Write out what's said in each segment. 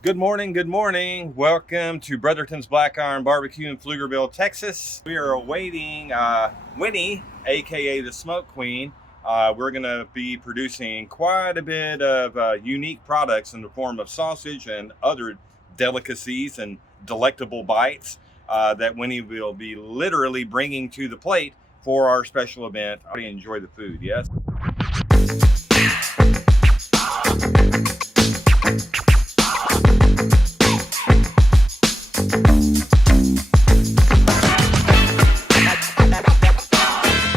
Good morning, good morning. Welcome to Brotherton's Black Iron Barbecue in Pflugerville, Texas. We are awaiting Winnie, aka the Smoke Queen. We're going to be producing quite a bit of unique products in the form of sausage and other delicacies and delectable bites that Winnie will be literally bringing to the plate for our special event. I enjoy the food, yes?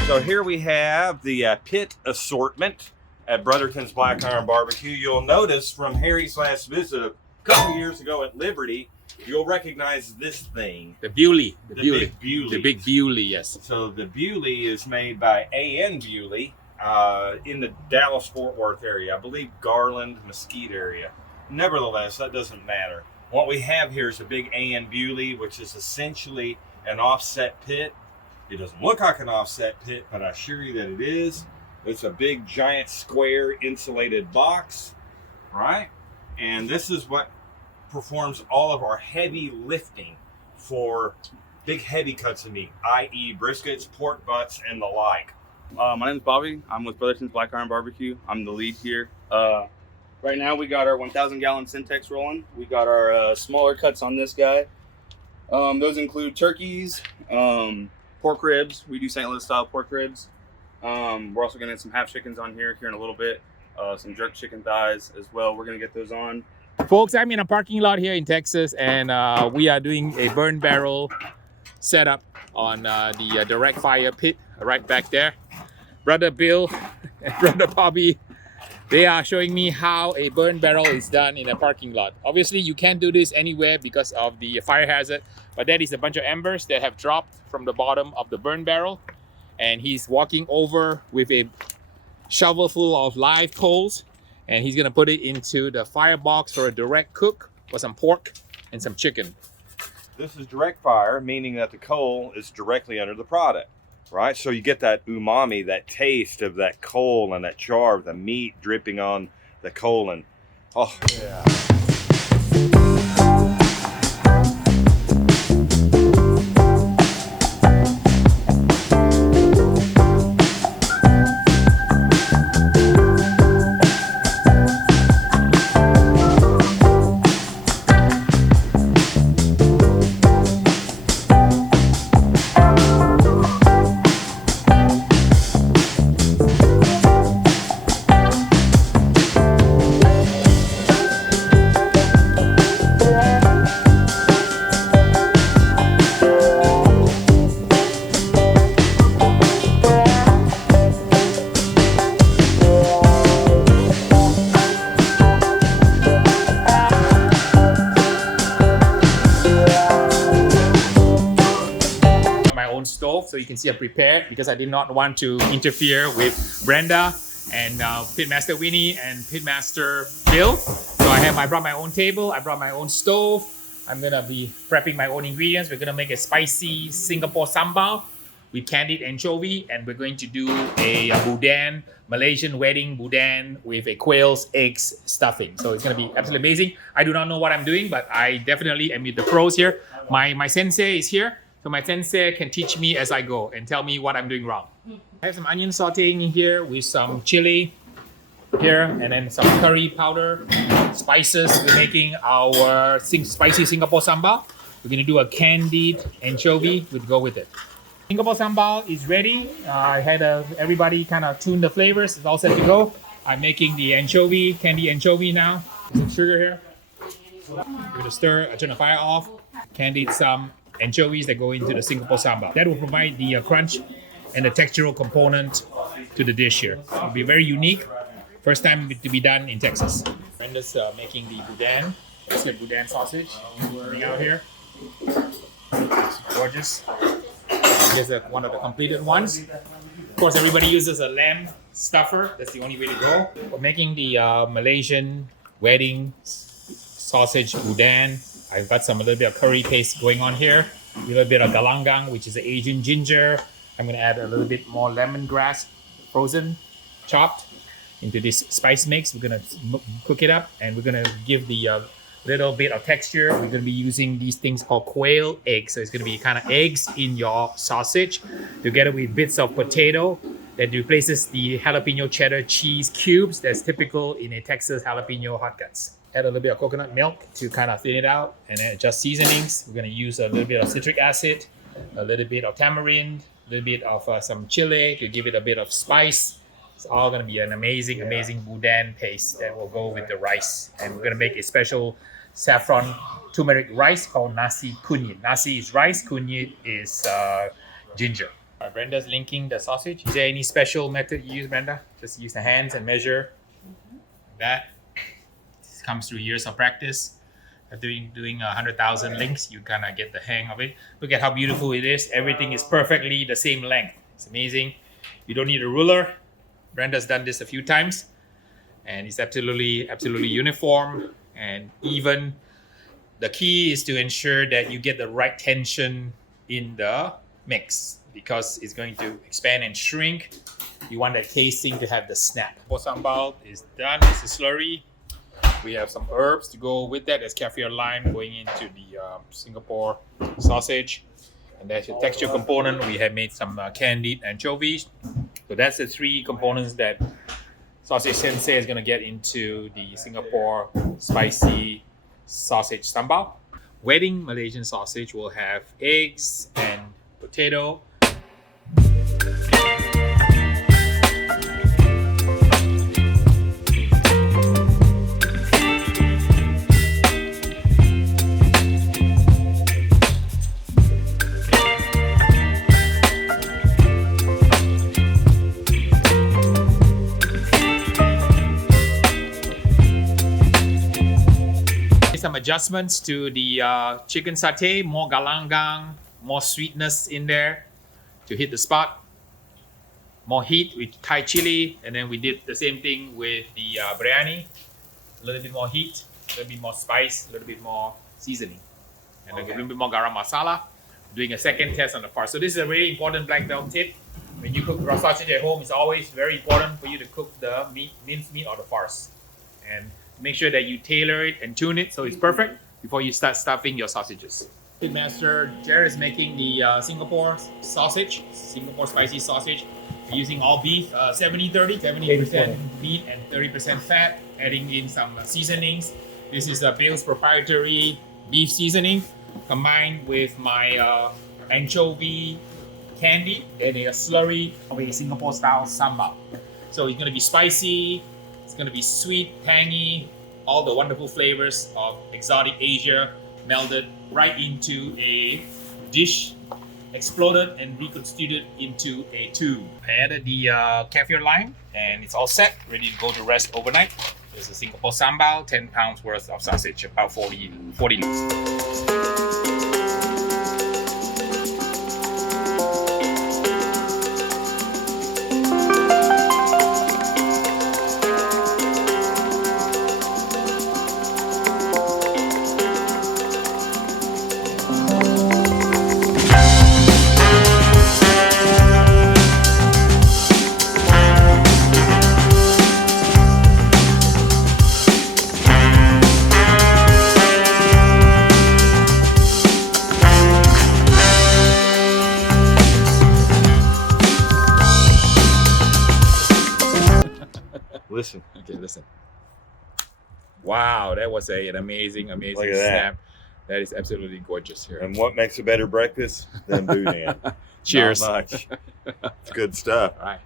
So here we have the pit assortment at Brotherton's Black Iron Barbecue. You'll notice from Harry's last visit a couple years ago at Liberty, you'll recognize this thing. The Bewley. Big Bewley. The big Bewley, yes. So the Bewley is made by A.N. Bewley in the Dallas-Fort Worth area. I believe Garland, Mesquite area. Nevertheless, that doesn't matter. What we have here is a big A.N. Bewley, which is essentially an offset pit. It doesn't look like an offset pit, but I assure you that it is. It's a big, giant, square, insulated box, right? And this is what performs all of our heavy lifting for big, heavy cuts of meat, i.e. briskets, pork butts, and the like. My name is Bobby. I'm with Brotherton's Black Iron Barbecue. I'm the lead here. Right now, we got our 1,000-gallon Syntex rolling. We got our smaller cuts on this guy. Those include turkeys, pork ribs. We do St. Louis style pork ribs. We're also going to have some half chickens on here in a little bit. Some jerk chicken thighs as well. We're going to get those on. Folks, I'm in a parking lot here in Texas, and we are doing a burn barrel setup on the direct fire pit right back there. Brother Bill and Brother Bobby, they are showing me how a burn barrel is done in a parking lot. Obviously, you can't do this anywhere because of the fire hazard, but that is a bunch of embers that have dropped from the bottom of the burn barrel, and he's walking over with a shovel full of live coals, and he's gonna put it into the firebox for a direct cook for some pork and some chicken. This is direct fire, meaning that the coal is directly under the product, right? So you get that umami, that taste of that coal and that char of the meat dripping on the coal, and oh yeah. Stove, so you can see I'm prepared because I did not want to interfere with Brenda and Pitmaster Winnie and Pitmaster Bill. So I brought my own table, I brought my own stove. I'm gonna be prepping my own ingredients. We're gonna make a spicy Singapore sambal with candied anchovy, and we're going to do a boudin, Malaysian wedding boudin with a quail's eggs stuffing. So it's gonna be absolutely amazing. I do not know what I'm doing, but I definitely am with the pros here. My sensei is here. So my sensei can teach me as I go and tell me what I'm doing wrong. I have some onion sauteing in here with some chili here, and then some curry powder, spices. We're making our spicy Singapore sambal. We're gonna do a candied anchovy. We'll go with it. Singapore sambal is ready. I had everybody kind of tune the flavors. It's all set to go. I'm making the anchovy, candy anchovy now. Some sugar here. We're gonna stir, I turn the fire off. Candied some anchovies that go into the Singapore sambal. That will provide the crunch and the textural component to the dish here. It'll be very unique. First time to be done in Texas. Brenda's making the boudin. It's the boudin sausage. Bring out here. It's gorgeous. Here's one of the completed ones. Of course, everybody uses a lamb stuffer. That's the only way to go. We're making the Malaysian wedding sausage boudin. I've got a little bit of curry paste going on here. A little bit of galangang, which is the Asian ginger. I'm gonna add a little bit more lemongrass, frozen, chopped, into this spice mix. We're gonna cook it up, and we're gonna give the little bit of texture. We're going to be using these things called quail eggs. So it's going to be kind of eggs in your sausage together with bits of potato that replaces the jalapeno cheddar cheese cubes that's typical in a Texas jalapeno hot guts. Add a little bit of coconut milk to kind of thin it out, and then adjust seasonings. We're going to use a little bit of citric acid, a little bit of tamarind, a little bit of some chili to give it a bit of spice. It's all going to be an amazing boudin paste that will go with the rice. And we're going to make a special saffron turmeric rice called nasi kunyit. Nasi is rice, kunyit is ginger. Brenda's linking the sausage. Is there any special method you use, Brenda? Just use the hands and measure that. This comes through years of practice. After doing 100,000 links, you kind of get the hang of it. Look at how beautiful it is. Everything is perfectly the same length. It's amazing. You don't need a ruler. Brenda's done this a few times, and it's absolutely uniform and even. The key is to ensure that you get the right tension in the mix, because it's going to expand and shrink. You want that casing to have the snap. Sambal is done. It's a slurry. We have some herbs to go with that. There's kaffir lime going into the Singapore sausage. And that's your texture component. We have made some candied anchovies. So that's the three components that Sausage Sensei is going to get into the Singapore spicy sausage sambal. Wedding Malaysian sausage will have eggs and potato. Some adjustments to the chicken satay, more galangang, more sweetness in there to hit the spot, more heat with Thai chili, and then we did the same thing with the biryani, a little bit more heat, a little bit more spice, a little bit more seasoning, and a little bit more garam masala. Doing a second test on the farce. So this is a really important black belt tip. When you cook raw sausage at home, it's always very important for you to cook the minced meat or the farce, and make sure that you tailor it and tune it so it's perfect before you start stuffing your sausages. Pitmaster Jared is making the Singapore sausage, Singapore spicy sausage, using all beef, 70-30, 70% meat and 30% fat, adding in some seasonings. This is Bill's proprietary beef seasoning combined with my anchovy candy and a slurry of a Singapore style sambal. So it's going to be spicy, it's going to be sweet, tangy, all the wonderful flavors of exotic Asia melded right into a dish, exploded and reconstituted into a tube. I added the kaffir lime and it's all set, ready to go to rest overnight. There's a Singapore sambal, 10 pounds worth of sausage, about 40 links. Listen. Okay, listen. Wow, that was an amazing Look at snap. That is absolutely gorgeous here. And what makes a better breakfast than boudin? Cheers. Not much. It's good stuff. All right.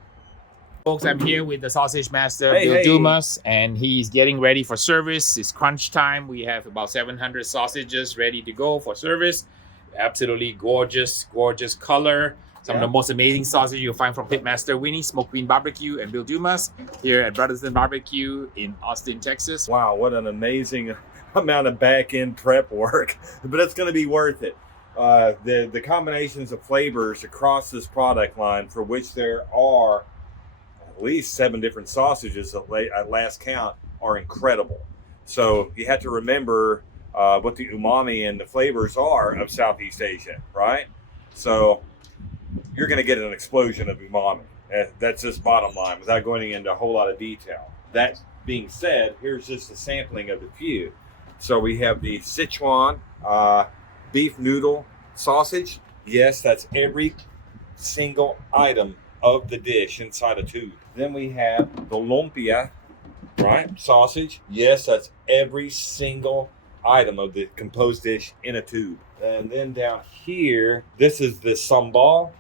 Folks, I'm here with the sausage master, Hey, Bill hey. Dumas, and he's getting ready for service. It's crunch time. We have about 700 sausages ready to go for service. Absolutely gorgeous, gorgeous color. Some of the most amazing sausage you'll find from Pitmaster Winnie, Smoked Bean Barbecue, and Bill Dumas here at Brotherton Barbecue in Austin, Texas. Wow, what an amazing amount of back-end prep work, but it's going to be worth it. The combinations of flavors across this product line, for which there are at least 7 different sausages at last count, are incredible. So you have to remember what the umami and the flavors are of Southeast Asia, right? So you're going to get an explosion of umami. That's just bottom line, without going into a whole lot of detail. That being said, here's just a sampling of the few. So we have the Sichuan beef noodle sausage. Yes, that's every single item of the dish inside a tube. Then we have the lumpia, right? Sausage. Yes, that's every single item of the composed dish in a tube. And then down here, this is the sambal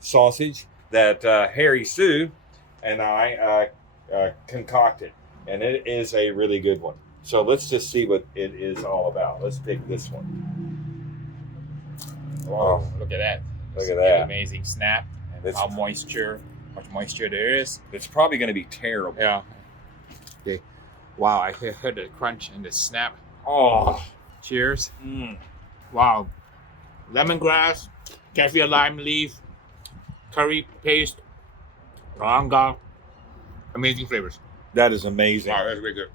sausage that Harry Soo and I concocted. And it is a really good one. So let's just see what it is all about. Let's pick this one. Wow, look at that. Look at that. Amazing snap. And how much moisture there is. It's probably going to be terrible. Yeah. Okay. Wow, I heard the crunch and the snap. Oh, cheers. Mm. Wow. Lemongrass, kaffir lime leaf, curry paste, ranga. Amazing flavors. That is amazing. Wow, that's very good.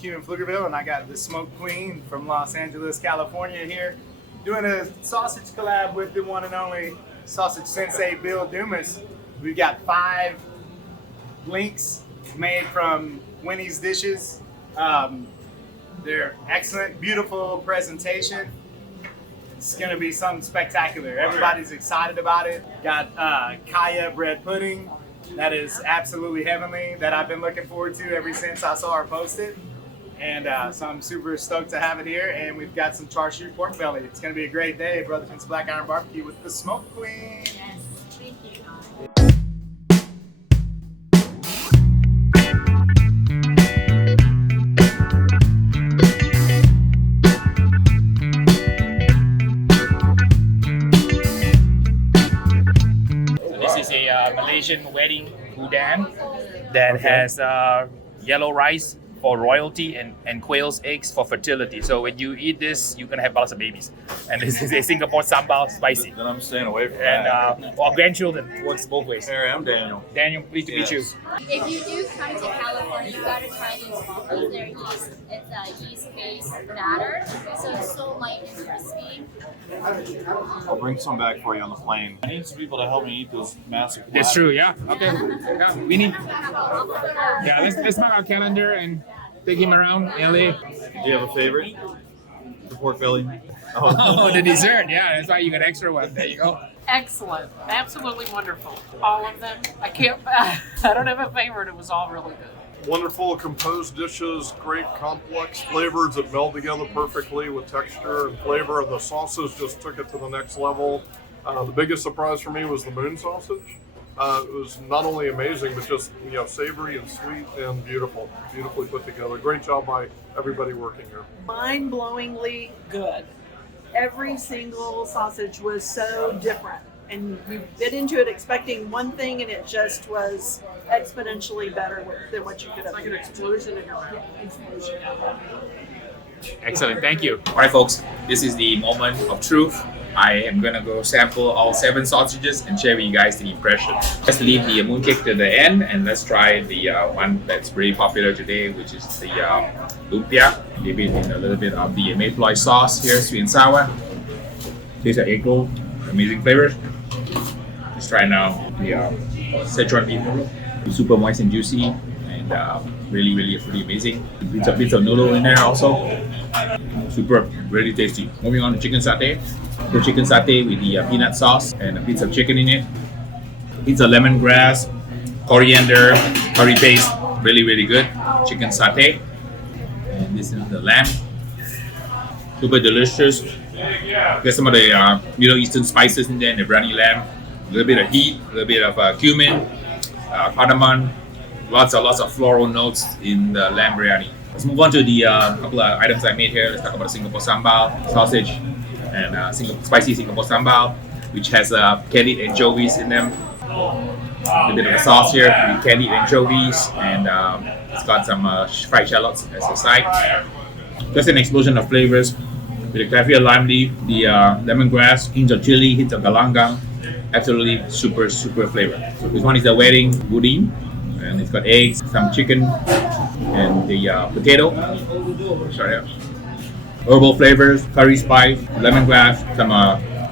In Pflugerville, and I got the Smoke Queen from Los Angeles, California here, doing a sausage collab with the one and only sausage sensei Bill Dumas. We've got 5 links made from Winnie's dishes. They're excellent, beautiful presentation. It's gonna be something spectacular. Everybody's excited about it. Got kaya bread pudding that is absolutely heavenly, that I've been looking forward to ever since I saw her post it. And so I'm super stoked to have it here. And we've got some char siu pork belly. It's going to be a great day. Brotherton's Black Iron Barbecue with the Smoke Queen. Yes, thank you. So this is a Malaysian wedding udon that has yellow rice for royalty and quail's eggs for fertility. So when you eat this, you're gonna have lots of babies. And this is a Singapore sambal spicy. Then I'm staying away from And that. for grandchildren, works both ways. Harry, I'm Daniel. Daniel, pleased to meet you. If you do come to California, you gotta try these waffles. They're yeast. It's a yeast-based batter, so it's so light and crispy. I'll bring some back for you on the plane. I need some people to help me eat this massive That's platter. true, yeah. Okay. Yeah, we need. Yeah, let's mark our calendar and take him around LA. Do you have a favorite? The pork belly? Oh, the dessert. Yeah, that's why you got extra one. There you go. Excellent. Absolutely wonderful. All of them. I don't have a favorite. It was all really good. Wonderful composed dishes, great complex flavors that meld together perfectly with texture and flavor, and the sauces just took it to the next level. The biggest surprise for me was the moon sausage. It was not only amazing, but just savory and sweet and beautiful, beautifully put together. Great job by everybody working here. Mind-blowingly good. Every single sausage was so different, and you bit into it expecting one thing, and it just was exponentially better than what you could have. Like an explosion in your mouth. Explosion. Excellent, thank you. All right, folks, this is the moment of truth. I am gonna go sample all 7 sausages and share with you guys the impression. Let's leave the mooncake to the end, and let's try the one that's very popular today, which is the lumpia. Dip it in a little bit of the mayflower sauce here, sweet and sour. Taste the egg roll, amazing flavors. Let's try now the Sichuan beef noodle. Super moist and juicy, and really, really amazing. Bits of noodle in there also. Super, really tasty. Moving on to chicken satay. The chicken satay with the peanut sauce and a piece of chicken in it. It's a lemongrass, coriander, curry paste. Really good. Chicken satay. And this is the lamb. Super delicious. Got some of the Middle Eastern spices in there, and the biryani lamb. A little bit of heat, a little bit of cumin, cardamom. Lots of floral notes in the lamb biryani. Let's move on to the couple of items I made here. Let's talk about Singapore sambal, sausage, and spicy Singapore sambal, which has candied anchovies in them. A bit of the sauce here with candied anchovies, and it's got some fried shallots as a side. Just an explosion of flavors with the kaffir lime leaf, the lemongrass, hints of chili, hints of galangang. Absolutely super flavor. So this one is the wedding budin, and it's got eggs, some chicken, and the potato. Sorry. Herbal flavors, curry spice, lemongrass, some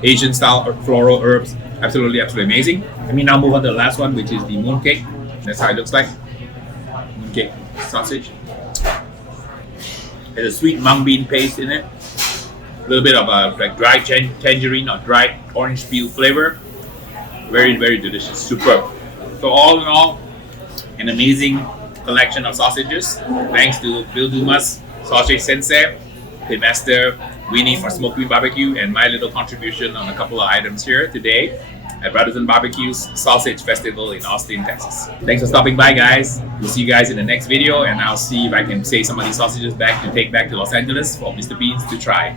Asian style floral herbs. Absolutely amazing. Let me now move on to the last one, which is the mooncake. That's how it looks like. Mooncake sausage. There's a sweet mung bean paste in it. A little bit of like dried tangerine or dried orange peel flavor. Very delicious, superb. So all in all, an amazing collection of sausages. Thanks to Bill Dumas, Sausage Sensei, Pitmaster Winnie for Smoky Barbecue, and my little contribution on a couple of items here today at Brotherton Barbecue's Sausage Festival in Austin, Texas. Thanks for stopping by, guys. We'll see you guys in the next video, and I'll see if I can save some of these sausages back to take back to Los Angeles for Mr. Beans to try.